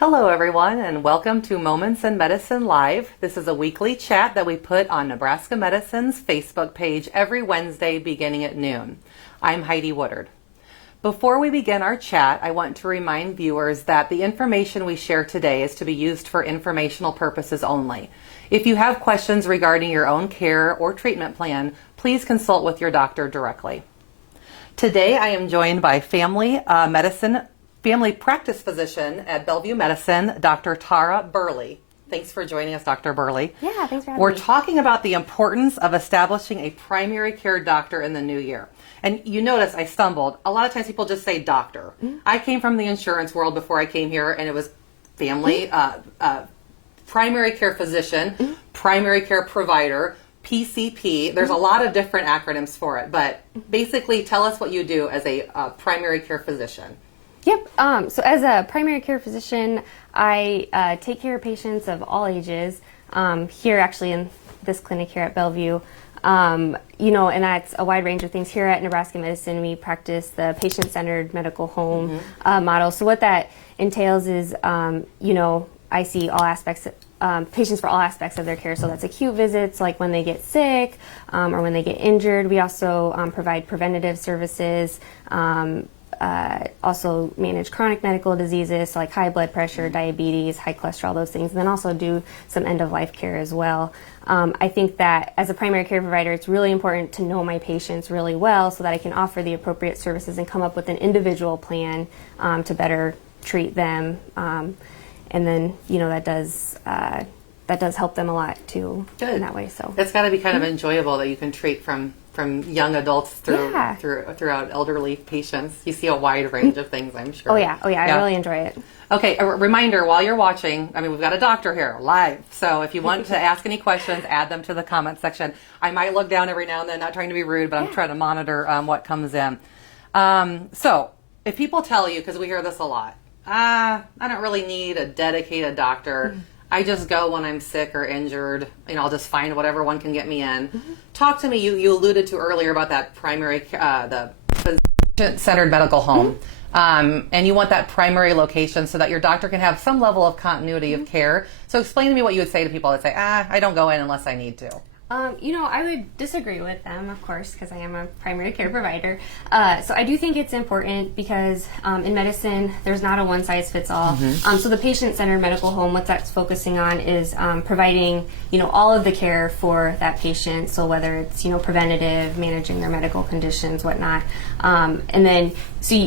Hello everyone, and welcome to Moments in Medicine Live. This is a weekly chat that we put on Nebraska Medicine's Facebook page every Wednesday beginning at noon. I'm Heidi Woodard. Before we begin our chat, I want to remind viewers that the information we share today is to be used for informational purposes only. If you have questions regarding your own care or treatment plan, please consult with your doctor directly. Today I am joined by family practice physician at Bellevue Medicine, Dr. Tara Burleigh. Thanks for joining us, Dr. Burleigh. Yeah, thanks for having me. We're talking about the importance of establishing a primary care doctor in the new year. And you notice I stumbled. A lot of times people just say doctor. I came from the insurance world before I came here, and it was family, primary care physician, primary care provider, PCP. There's a lot of different acronyms for it, but basically tell us what you do as a primary care physician. Yep. So as a primary care physician, I take care of patients of all ages here actually in this clinic here at Bellevue. And that's a wide range of things. Here at Nebraska Medicine, we practice the patient-centered medical home model. So what that entails is, I see all aspects, patients for all aspects of their care. So that's acute visits, like when they get sick or when they get injured. We also provide preventative services, also manage chronic medical diseases, so like high blood pressure, diabetes, high cholesterol, those things, and then also do some end-of-life care as well. I think that as a primary care provider, it's really important to know my patients really well so that I can offer the appropriate services and come up with an individual plan to better treat them. And then, that does help them a lot too. Good. In that way. So it's got to be kind of enjoyable that you can treat from young adults throughout elderly patients. You see a wide range of things, I'm sure. Oh yeah, I really enjoy it. Okay, a reminder while you're watching, we've got a doctor here live, so if you want to ask any questions, add them to the comment section. I might look down every now and then, not trying to be rude, but I'm trying to monitor what comes in. So if people tell you, because we hear this a lot, I don't really need a dedicated doctor. I just go when I'm sick or injured. I'll just find whatever one can get me in. Talk to me. You alluded to earlier about that primary, the patient-centered medical home. And you want that primary location so that your doctor can have some level of continuity of care. So explain to me what you would say to people that say, I don't go in unless I need to. I would disagree with them, of course, because I am a primary care provider. So I do think it's important because in medicine, there's not a one-size-fits-all. So the patient-centered medical home, what that's focusing on is providing, all of the care for that patient. So whether it's, preventative, managing their medical conditions, whatnot. And then,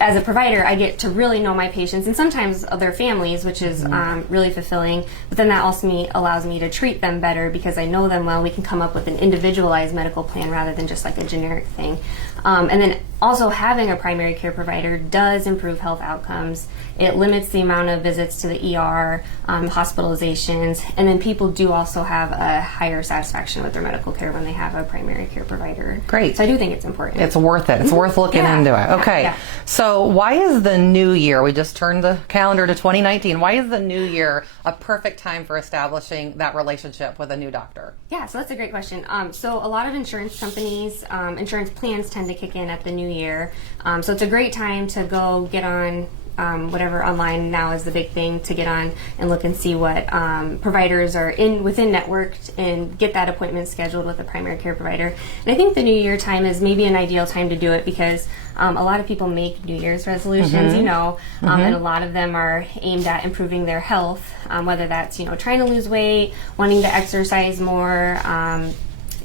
as a provider, I get to really know my patients and sometimes their families, which is really fulfilling. But then that also allows me to treat them better because I know them well. We can come up with an individualized medical plan rather than just like a generic thing. And then also having a primary care provider does improve health outcomes. It limits the amount of visits to the ER, hospitalizations, and then people do also have a higher satisfaction with their medical care when they have a primary care provider. Great. So I do think it's important. It's worth it. It's worth looking into it. Okay. Yeah. So why is the new year, we just turned the calendar to 2019, why is the new year a perfect time for establishing that relationship with a new doctor? Yeah, so that's a great question. So a lot of insurance companies, insurance plans tend to kick in at the new year. So it's a great time to go get on whatever online now is the big thing, to get on and look and see what providers are within network and get that appointment scheduled with a primary care provider. And I think the new year time is maybe an ideal time to do it because a lot of people make New Year's resolutions, and a lot of them are aimed at improving their health, whether that's, trying to lose weight, wanting to exercise more,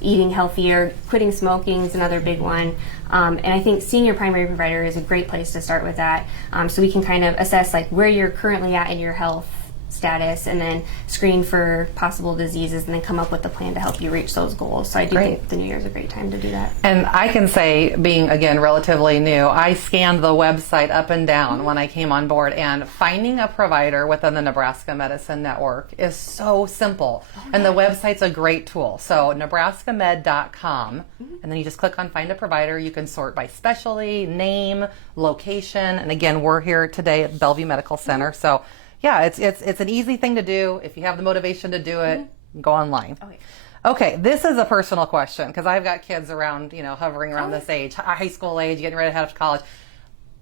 eating healthier, quitting smoking is another big one. And I think seeing your primary provider is a great place to start with that. So we can kind of assess like where you're currently at in your health status and then screen for possible diseases and then come up with a plan to help you reach those goals. So I do think the new year is a great time to do that. And I can say, being again relatively new, I scanned the website up and down when I came on board, and finding a provider within the Nebraska Medicine Network is so simple. And the website's a great tool. So nebraskamed.com, and then you just click on find a provider. You can sort by specialty, name, location, and again, we're here today at Bellevue Medical Center. So yeah, it's an easy thing to do. If you have the motivation to do it, go online. Okay, this is a personal question because I've got kids around, hovering around this age, high school age, getting ready to head off to college.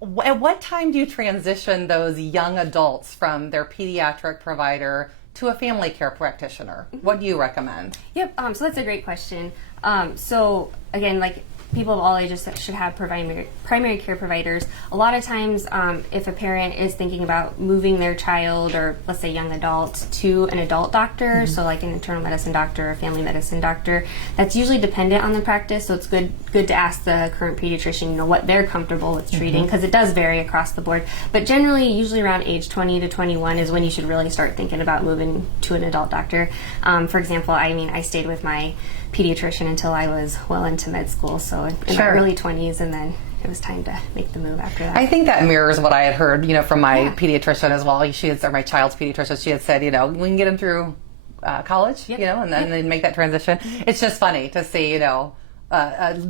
At what time do you transition those young adults from their pediatric provider to a family care practitioner? What do you recommend? Yep. So that's a great question. So again, like people of all ages should have primary care providers. A lot of times, if a parent is thinking about moving their child or let's say young adult to an adult doctor, so like an internal medicine doctor or family medicine doctor, that's usually dependent on the practice. So it's good to ask the current pediatrician, what they're comfortable with treating, because it does vary across the board. But generally, usually around age 20 to 21 is when you should really start thinking about moving to an adult doctor. For example, I stayed with my pediatrician until I was well into med school, so in my early 20s, and then it was time to make the move after that. I think that mirrors what I had heard, from my pediatrician as well. She had, or my child's pediatrician, she had said, we can get him through college, and then they make that transition. It's just funny to see, a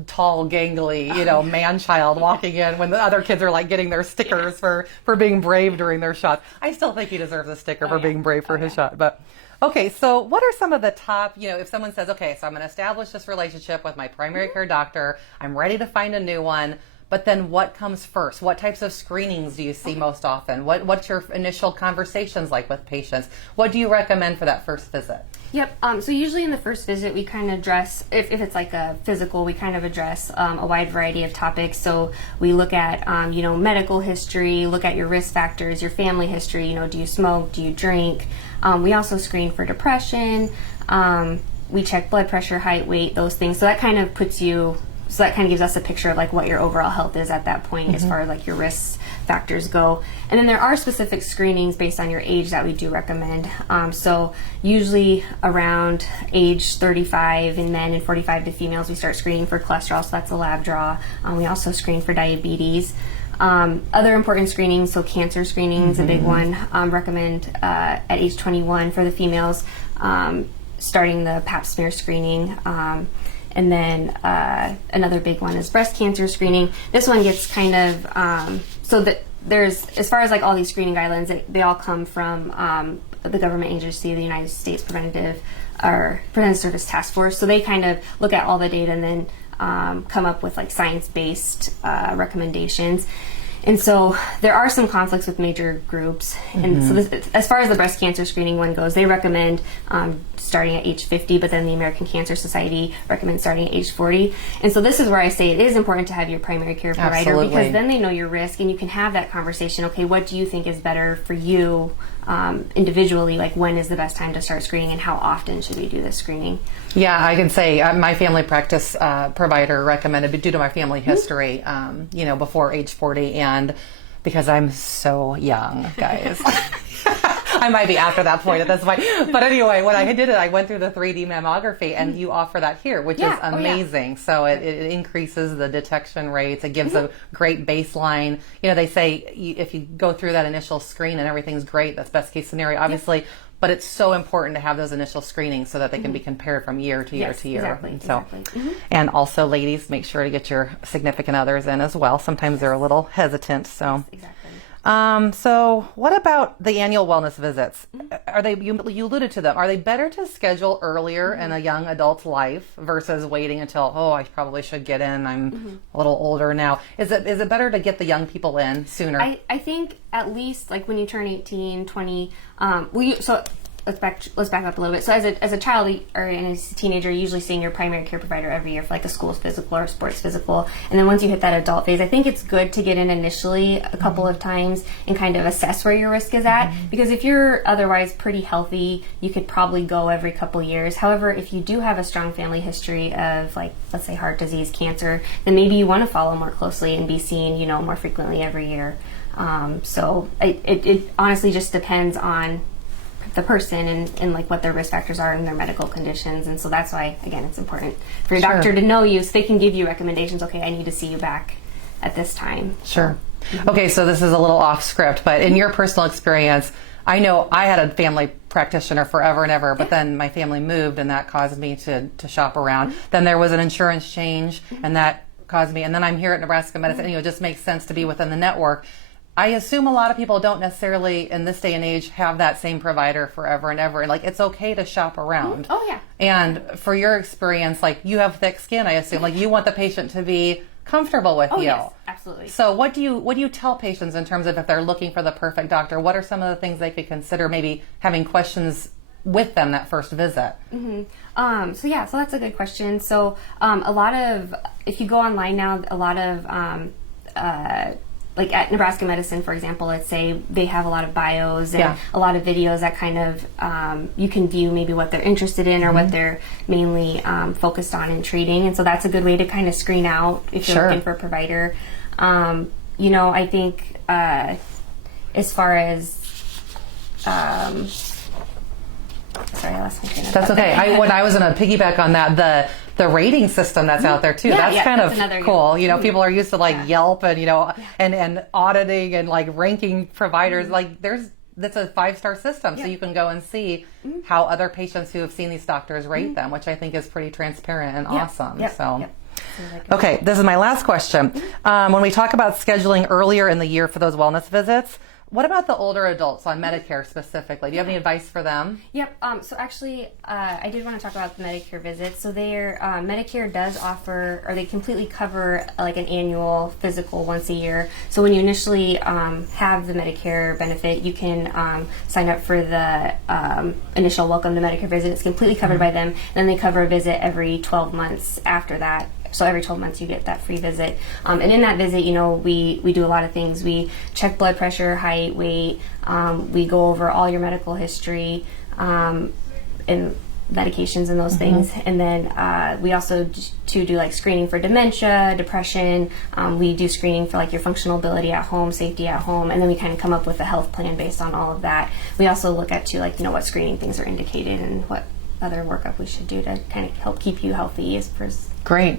tall, gangly, man-child walking in when the other kids are like getting their stickers for being brave during their shots. I still think he deserves a sticker for being brave for his shot, but. Okay, so what are some of the top, if someone says, okay, so I'm going to establish this relationship with my primary care doctor, I'm ready to find a new one, but then what comes first? What types of screenings do you see most often? What's your initial conversations like with patients? What do you recommend for that first visit? Yep. So usually in the first visit, we kind of address, if it's like a physical, we kind of address a wide variety of topics. So we look at, medical history, look at your risk factors, your family history, do you smoke, do you drink? We also screen for depression. We check blood pressure, height, weight, those things. So that kind of gives us a picture of like what your overall health is at that point as far as like your risk factors go. And then there are specific screenings based on your age that we do recommend. So usually around age 35 in men and 45 to females, we start screening for cholesterol. So that's a lab draw. We also screen for diabetes. Other important screenings, so cancer screening is a big one. Recommend at age 21 for the females, starting the pap smear screening. And then another big one is breast cancer screening. This one gets kind of, so that there's, as far as like all these screening guidelines, they all come from the government agency, the United States Preventive Service Task Force. So they kind of look at all the data and then come up with like science-based recommendations. And so there are some conflicts with major groups. And so as far as the breast cancer screening one goes, they recommend starting at age 50, but then the American Cancer Society recommends starting at age 40. And so this is where I say it is important to have your primary care provider because then they know your risk and you can have that conversation. Okay, what do you think is better for you individually? Like when is the best time to start screening and how often should we do this screening? Yeah, I can say my family practice provider recommended, but due to my family history, before age 40, and because I'm so young, guys. I might be after that point at this point. But anyway, when I did it, I went through the 3D mammography, and you offer that here, which is amazing. So it increases the detection rates. It gives a great baseline. They say if you go through that initial screen and everything's great, that's best case scenario, obviously. But it's so important to have those initial screenings so that they can be compared from year to year to year. Exactly. And also, ladies, make sure to get your significant others in as well. Sometimes they're a little hesitant. So. Exactly. So what about the annual wellness visits? Are they, you alluded to them, are they better to schedule earlier in a young adult's life versus waiting until, I probably should get in, I'm a little older now. Is it better to get the young people in sooner? I think at least like when you turn 18, 20, let's back up a little bit. So as a child or as a teenager, you're usually seeing your primary care provider every year for like a school physical or sports physical. And then once you hit that adult phase, I think it's good to get in initially a couple of times and kind of assess where your risk is at. Because if you're otherwise pretty healthy, you could probably go every couple years. However, if you do have a strong family history of like, let's say heart disease, cancer, then maybe you want to follow more closely and be seen, more frequently every year. So it honestly just depends on the person and like what their risk factors are and their medical conditions. And so that's why, again, it's important for your doctor to know you so they can give you recommendations. Okay, I need to see you back at this time. Sure. Okay, so this is a little off script, but in your personal experience, I know I had a family practitioner forever and ever, but then my family moved and that caused me to shop around. Then there was an insurance change and that caused me, and then I'm here at Nebraska Medicine, and it just makes sense to be within the network. I assume a lot of people don't necessarily, in this day and age, have that same provider forever and ever. Like, it's okay to shop around. Oh, yeah. And for your experience, like, you have thick skin, I assume. Like, you want the patient to be comfortable with you. Yes, absolutely. absolutely. So what do you tell patients in terms of if they're looking for the perfect doctor? What are some of the things they could consider maybe having questions with them that first visit? So that's a good question. So a lot of, if you go online now, a lot of like at Nebraska Medicine, for example, let's say they have a lot of bios and a lot of videos that kind of you can view maybe what they're interested in or what they're mainly focused on in treating. And so that's a good way to kind of screen out if you're looking for a provider. I think as far as sorry, I lost my train of thought. That's okay. When I was going to piggyback on that, the rating system that's out there too. That's kind of cool. People are used to like Yelp and and auditing and like ranking providers. Like that's a 5-star system, so you can go and see how other patients who have seen these doctors rate them, which I think is pretty transparent and awesome. Okay, this is my last question. When we talk about scheduling earlier in the year for those wellness visits, what about the older adults on Medicare specifically? Do you have any advice for them? Yep. So actually, I did want to talk about the Medicare visits. So Medicare does offer, or they completely cover like an annual physical once a year. So when you initially have the Medicare benefit, you can sign up for the initial Welcome to Medicare visit. It's completely covered by them. And then they cover a visit every 12 months after that. So every 12 months you get that free visit. And in that visit, we do a lot of things. We check blood pressure, height, weight. We go over all your medical history and medications and those things. And then we also do like screening for dementia, depression. We do screening for like your functional ability at home, safety at home. And then we kind of come up with a health plan based on all of that. We also look at what screening things are indicated and what other workup we should do to kind of help keep you healthy. Great.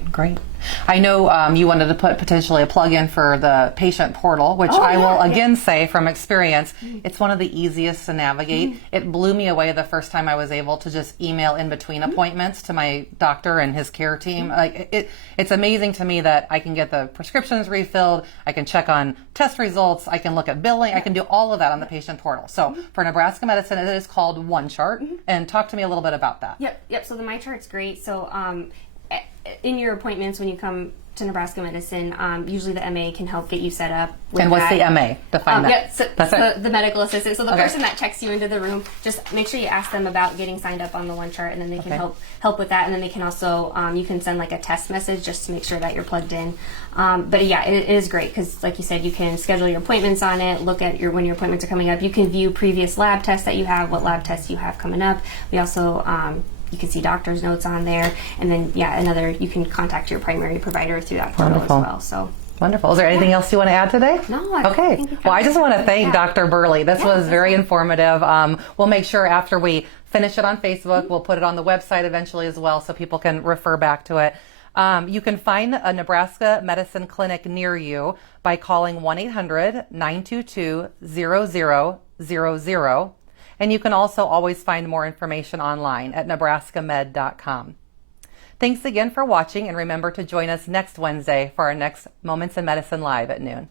I know you wanted to put potentially a plug-in for the patient portal, which I will again say from experience, it's one of the easiest to navigate. It blew me away the first time I was able to just email in between appointments to my doctor and his care team. Like it's amazing to me that I can get the prescriptions refilled, I can check on test results, I can look at billing, I can do all of that on the patient portal. So for Nebraska Medicine, it is called OneChart. And talk to me a little bit about that. Yep. So the MyChart's great. So in your appointments when you come to Nebraska Medicine, usually the MA can help get you set up with And what's the MA? Define that. Yeah, so that's the medical assistant. So the person that checks you into the room, just make sure you ask them about getting signed up on the OneChart, and then they can help with that. And then they can also, you can send like a test message just to make sure that you're plugged in. But yeah, it is great because like you said, you can schedule your appointments on it, look at when your appointments are coming up. You can view previous lab tests that you have, what lab tests you have coming up. We also, you can see doctor's notes on there, and then you can contact your primary provider through that portal as well. So wonderful. Is there anything else you want to add today? No. I just want to thank Dr. Burleigh. This was very informative. We'll make sure after we finish it on Facebook, we'll put it on the website eventually as well, so people can refer back to it. You can find a Nebraska Medicine clinic near you by calling 1-800-922-0000. And you can also always find more information online at nebraskamed.com. Thanks again for watching, and remember to join us next Wednesday for our next Moments in Medicine Live at noon.